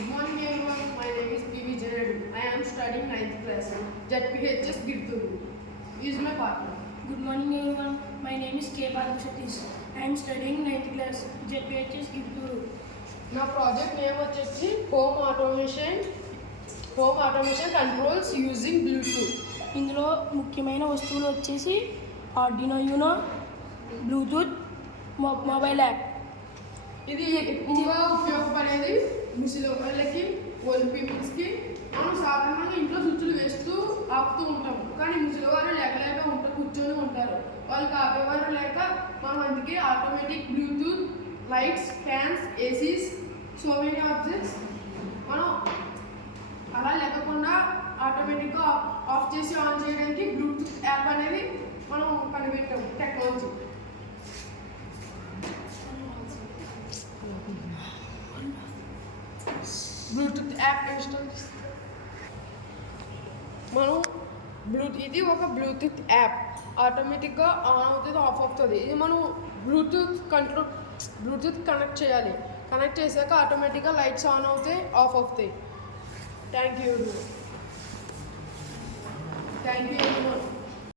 Good morning everyone, my name is PV Janadu. I am studying 9th class. ZPHS Girturu. He is my partner. Good morning everyone. My name is K. Balakrishna. I am studying 9th class. ZPHS Gituru. నా project name వచ్చేసి home automation controls using Bluetooth. ఇందులో ముఖ్యమైన వస్తువులు వచ్చేసి Arduino Uno, Bluetooth, mobile app. ఇది ఎక్కువగా ఉపయోగపడేది ముసలి వాళ్ళకి, ఓల్డ్ పీపుల్స్కి. మనం సాధారణంగా ఇంట్లో స్విచ్లు వేస్తూ ఆపుతూ ఉంటాం, కానీ ముసలివారు లేక కూర్చొని ఉంటారు. వాళ్ళకి ఆపేవారు లేక మనం అందుకే automatic Bluetooth lights, fans, ACs, so many objects మనం అలా లేకుండా ఆటోమేటిక్గా ఆఫ్ చేసి ఆన్ చేయడానికి బ్లూటూత్ యాప్ అనేది మనం కనిపెట్టాము టెక్నాలజీ. బ్లూటూత్ యాప్ ఇన్స్టాల్ మనం ఇది ఒక బ్లూటూత్ యాప్. ఆటోమేటిక్గా ఆన్ అవుతుంది, ఆఫ్ అవుతుంది. ఇది మనం బ్లూటూత్ కనెక్ట్ చేయాలి. కనెక్ట్ చేశాక ఆటోమేటిక్గా లైట్స్ ఆన్ అవుతాయి, ఆఫ్ అవుతాయి. Thank you.